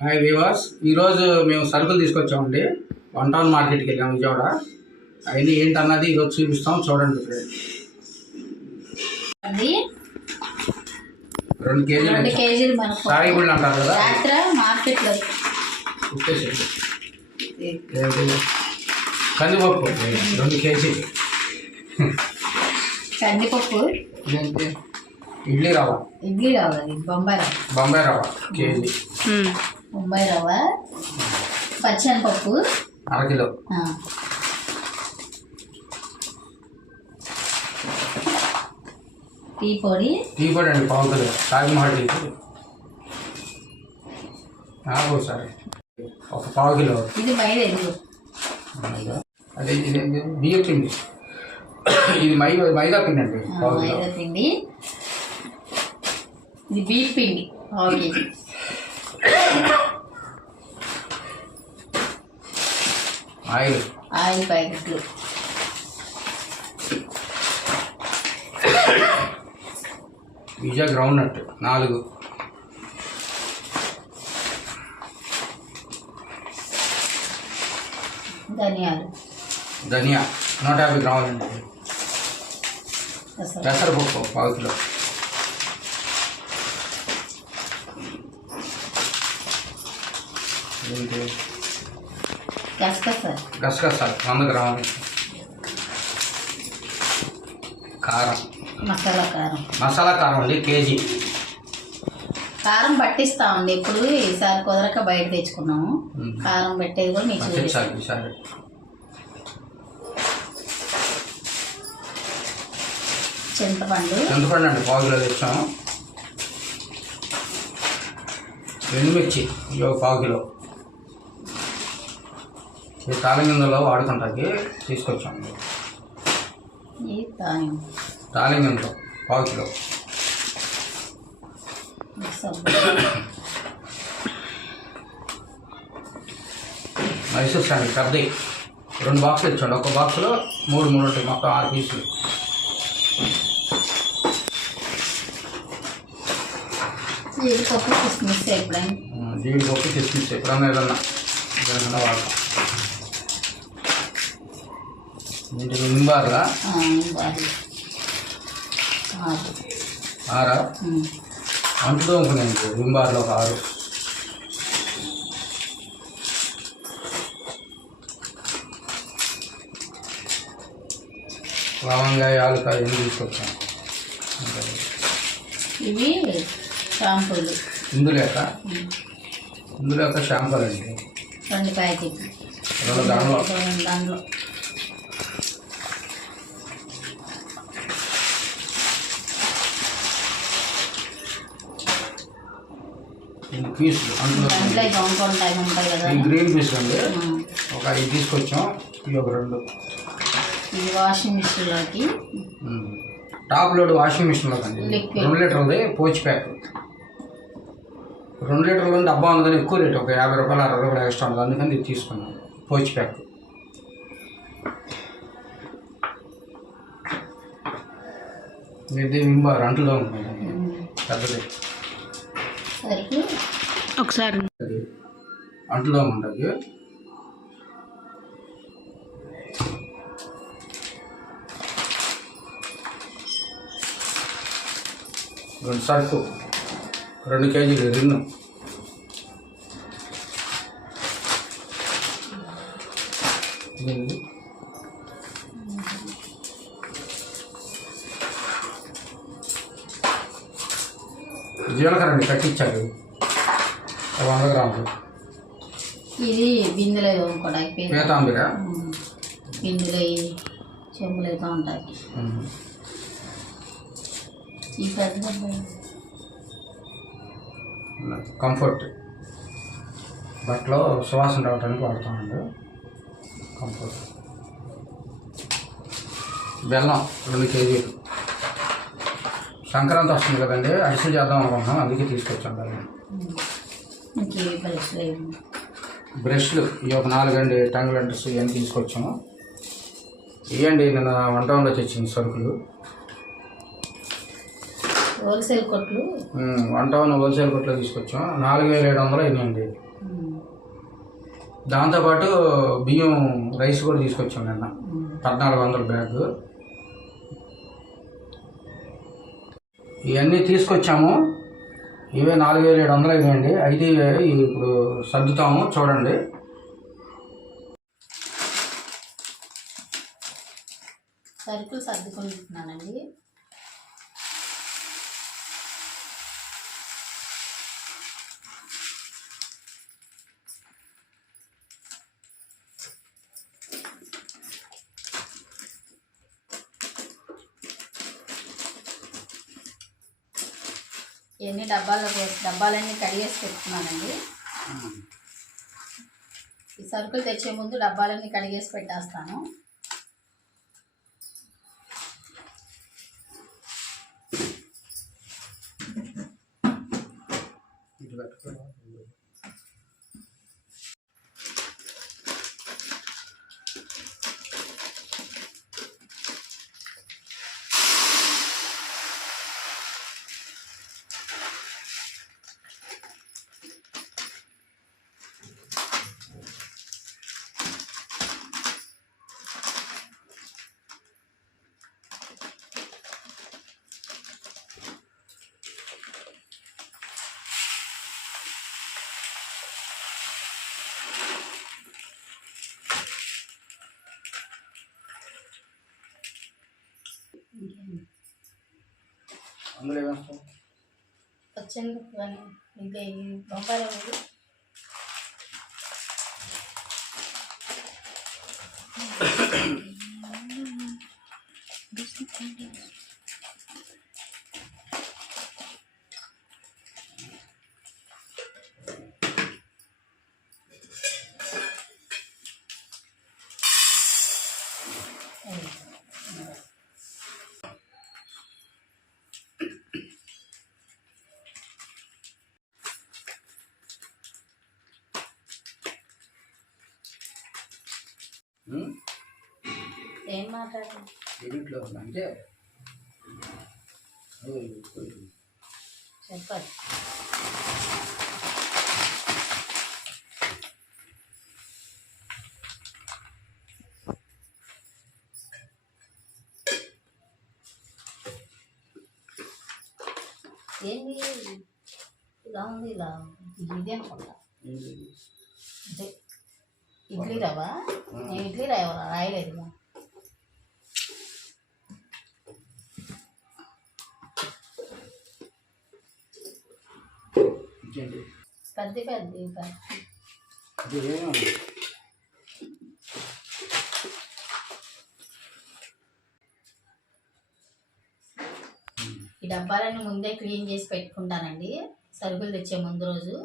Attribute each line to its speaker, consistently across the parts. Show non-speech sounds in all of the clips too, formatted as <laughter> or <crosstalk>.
Speaker 1: Hi వివాస్ ఈరోజు మేము సరుకులు తీసుకొచ్చామండి. వన్ టౌన్ మార్కెట్కి వెళ్ళాము విజయవాడ. అవన్నీ ఏంటన్నది ఈరోజు చూపిస్తాం. చూడండి.
Speaker 2: అది
Speaker 1: రెండు కేజీలు
Speaker 2: రెండు కేజీలు మనకు.
Speaker 1: సాయి గుళ్ళు అంటారు కదా?
Speaker 2: రాత్ర మార్కెట్లో.
Speaker 1: ఉప్పేసేయండి. ఏంటి కందిపప్పు. రెండు కేజీలు.
Speaker 2: కందిపప్పు.
Speaker 1: ఇడ్లీ రవ్వ.
Speaker 2: ఇడ్లీ రవ్వ అది బొంబాయి రవ్వ.
Speaker 1: బొంబాయి రవ్వ. కేజీ.
Speaker 2: బొంబాయి రవ్వ పచ్చనిపప్పు.
Speaker 1: అరకిలో.
Speaker 2: టీ పొడి.
Speaker 1: టీ పొడి అండి పావు కిలో. తాజ్మహల్ టీ పొడి. ఆగు సరే ఒక పావు కిలో.
Speaker 2: ఇది మైదా
Speaker 1: అదే ఇది బియ్యం పిండి. ఇది మైదా మైదా పిండి అండి
Speaker 2: మైదా పిండి. ఇది బీఫ్ పిండి పావు కేజీ <coughs>
Speaker 1: ఆయిల్.
Speaker 2: ఆయిల్ ప్యాకెట్లు
Speaker 1: పిజ్జా గ్రౌండ్ నట్ నాలుగు.
Speaker 2: ధనియాలు.
Speaker 1: ధనియా. నూట యాభై గ్రాములు అండి.
Speaker 2: అసలు
Speaker 1: పెసరపప్పు పావు కిలో. ఏంటి?
Speaker 2: గసగసాలు
Speaker 1: వంద గ్రాములు కారం
Speaker 2: మసాలా కారం
Speaker 1: మసాలా కారం అండి కేజీ
Speaker 2: కారం పట్టిస్తామండి ఇప్పుడు ఈసారి కుదరక బయట తెచ్చుకున్నాము. కారం పెట్టేది కూడా మీకు చూపిస్తాం
Speaker 1: పట్టించాలి ఈసారి
Speaker 2: చింతపండు
Speaker 1: చింతపండు అండి పావు కిలో తెచ్చాము ఎండుమిర్చి ఇవి ఒక పావు కిలో ఈ తాలింగిందులో వాడుకుంటాకి తీసుకొచ్చాము తాలింగిందులో పావు కిలో. మైసూర్ శాండల్ పెద్దవి రెండు బాక్సులు ఇచ్చాడు. ఒక బాక్సులో మూడు మూడు ఉంటాయి. మొత్తం ఆరు పీసులు.
Speaker 2: జీడిపప్పు కిస్మిస్ ఎప్పుడైనా?
Speaker 1: జీడిపప్పు కిస్మిస్ ఎప్పుడన్నా ఏదన్నా ఏదన్నా వాడతాం.
Speaker 2: బాగా. ఆరు.
Speaker 1: అంటుతో అనుకున్నాను వింబార్లో ఒక ఆరు లవంగాయ ఆలుకాయ ఇవి తీసుకొచ్చాను
Speaker 2: ఇవి షాంపూలు.
Speaker 1: ఇందులేక. ఇందులేక షాంపూలు అండి
Speaker 2: రెండు
Speaker 1: దానిలో?
Speaker 2: రెండు దాంట్లో
Speaker 1: అందులో ఈ గ్రీన్ పీసులు అండి. ఒక ఐదు తీసుకొచ్చాం. ఇవి ఒక రెండు.
Speaker 2: ఇది వాషింగ్ మిషన్లోకి.
Speaker 1: టాప్ లోడ్ వాషింగ్ మిషన్లో
Speaker 2: Liquid.
Speaker 1: రెండు లీటర్ది పోచ్ ప్యాక్. రెండు లీటర్లు డబ్బా ఉన్నదని ఎక్కువ రేట్. ఒక యాభై రూపాయలు అరవై రూపాయలు ఎక్స్ట్రా ఉంది. అందుకని ఇది తీసుకున్నాం. Pouch pack. ఇది వింబార్ అంటులో ఉంటుంది. పెద్దది.
Speaker 3: ఒకసారి.
Speaker 1: అది అంటులో ఉంటుంది రెండు సరుకు రెండు కేజీలు రిన్ను ఇదేంటి? జీలకర్ర అండి ఒక వంద గ్రాములు.
Speaker 2: ఇది బిందెలో
Speaker 1: పీతాంబిర
Speaker 2: మ్మ్. బిందెలో చెంబులు అయితే ఉంటాయి ఈ పెద్ద
Speaker 1: కంఫర్ట్. బట్టలో సువాసన రావడానికి వాడతామండి కంఫర్ట్. బెల్లం రెండు కేజీలు. సంక్రాంతి వస్తుంది కదండి అరిసెలు చేద్దాం అనుకుంటున్నాం అందుకే తీసుకొచ్చాం బ్రష్లు ఇవి ఒక నాలుగండి టంగ్ లెంటర్స్ ఇవన్నీ తీసుకొచ్చాము. ఇవ్వండి నిన్న వన్ టౌన్లో తెచ్చింది సరుకులు.
Speaker 2: హోల్సేల్ కొట్లు?
Speaker 1: వన్ టౌన్ హోల్సేల్ కొట్లో తీసుకొచ్చాం. నాలుగు వేల ఏడు వందలు అయినాయండి. దాంతోపాటు బియ్యం రైస్ కూడా తీసుకొచ్చాం నిన్న. పద్నాలుగు వందల బ్యాగ్. ఇవన్నీ తీసుకొచ్చాము. ఇవే నాలుగు వేల ఏడు వందలు అయిపోయింది. అయితే ఇప్పుడు సర్దుతాము. చూడండి.
Speaker 2: సరుకులు సర్దుకుంటున్నానండి. ఇవన్నీ డబ్బాలో వేసి డబ్బాలన్నీ కడిగేసి పెట్టుకున్నానండి. ఈ సరుకులు తెచ్చే ముందు డబ్బాలన్నీ కడిగేసి పెట్టేస్తాను.
Speaker 1: ఇటు అందులో ఏమేస్తాం
Speaker 2: వచ్చింది ఇవన్నీ ఇంకా ఈ బొంబాయిలో ఉంది.
Speaker 1: ఉమ్? ఎడిట్లో అంటే ఓ, ఓ,
Speaker 2: చెప్పాలి ఏంది ఇలా ఉంది ఇలా ఇది అనుకుంటా
Speaker 1: ఏంటి?
Speaker 2: అంటే ఇడ్లీ రవ్వ నేను ఇడ్లీ రవ్వ రాయలేదు పెద్ద పెద్ద ఈ డబ్బాలన్నీ ముందే క్లీన్ చేసి పెట్టుకుంటానండి. సరుకులు తెచ్చే ముందు రోజు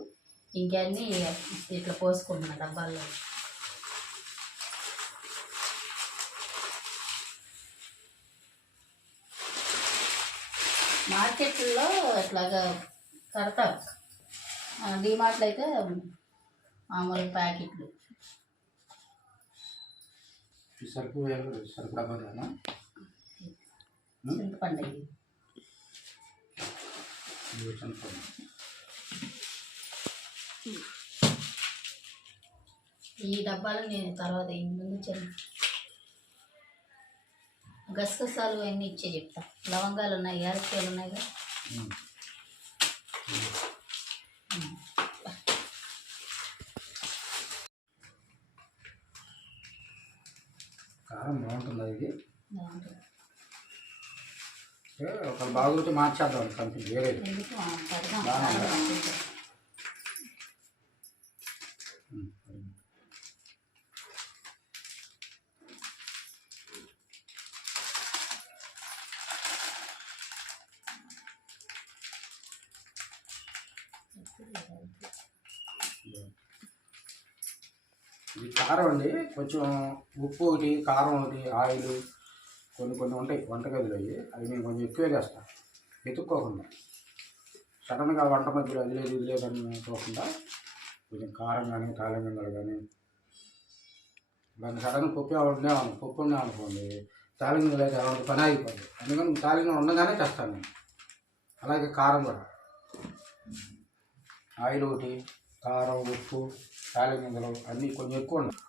Speaker 2: ఇంకన్నీ ఇట్లా పోసుకుంటున్నా డబ్బాల్లో. మార్కెట్లో ఇట్లాగా కడతారు. డిమార్ట్లో అయితే మామూలు ప్యాకెట్లు.
Speaker 1: ఈ సరుకు సరుకు
Speaker 2: చింతపండు.
Speaker 1: చింతపండు.
Speaker 2: ఈ డబ్బాలు నేను తర్వాత ముందు చెల్లి గసగసాలు అన్నీ ఇచ్చే చెప్తా. లవంగాలు ఉన్నాయి యాలక్కాయలు ఉన్నాయి
Speaker 1: ఏ, ఒక బాగుంటే మార్చేద్దాం కంపెనీ వేరే. ఇది కారం అండి కొంచెం ఉప్పు ఒకటి కారం ఒకటి ఆయిల్. కొన్ని కొన్ని ఉంటాయి వంటగదిలో అవి అవి నేను కొంచెం ఎక్కువే చేస్తాను వెతుక్కోకుండా. సడన్గా వంట మధ్యలో అది లేదు ఇది లేదని అనుకోకుండా కొంచెం కారం కానీ తాలింగలు కానీ దాన్ని సడన్ పప్పు వండినాం పప్పు వండాం అనుకోండి తాలింగలు అయితే అలాంటి పని అయిపోయింది అందుకని తాలింగలు ఉండగానే చేస్తాను నేను. అలాగే కారం కూడా. ఆయిల్ ఒకటి కారం ఉప్పు తాలిగింజలు అన్నీ కొంచెం ఎక్కువ ఉన్నాయి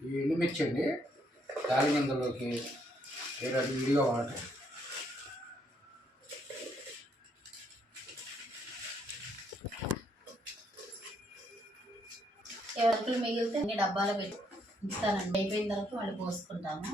Speaker 2: ఈ
Speaker 1: ఎండుమిర్చి అండి తాలిగింజలోకి వేరే విడిగా వాడటం.
Speaker 2: ఎవరికి మిగిలితే అన్ని డబ్బాలో పెట్టి ఉంచుతానండి అయిపోయిన తర్వాత మళ్ళీ పోసుకుంటాము.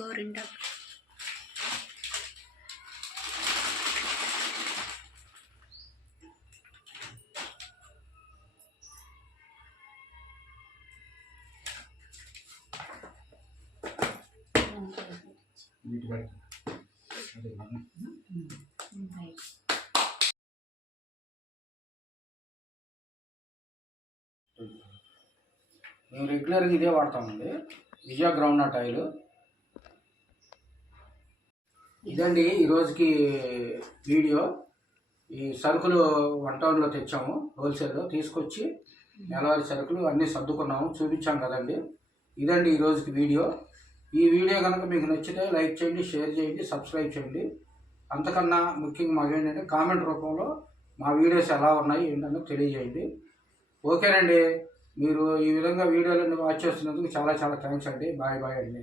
Speaker 3: గోరింట.
Speaker 1: మేము రెగ్యులర్గా ఇదే వాడతామండి. విజయ గ్రౌండ్ నట్ ఆయిల్ ఇదండి ఈరోజుకి వీడియో. ఈ సరుకులు వన్ టౌన్లో తెచ్చాము హోల్సేల్లో. తీసుకొచ్చి నెలవారి సరుకులు అన్నీ సర్దుకున్నాము చూపించాం కదండి. ఇదండి ఈ రోజుకి వీడియో. ఈ వీడియో కనుక మీకు నచ్చితే లైక్ చేయండి షేర్ చేయండి సబ్స్క్రైబ్ చేయండి. అంతకన్నా ముఖ్యంగా మాకు ఏంటంటే కామెంట్ రూపంలో మా వీడియోస్ ఎలా ఉన్నాయి ఏంటన్నది తెలియజేయండి. ఓకేనండి. మీరు ఈ విధంగా వీడియోలను వాచ్ చేస్తున్నందుకు చాలా చాలా థ్యాంక్స్ అండి. బాయ్ బాయ్ అండి.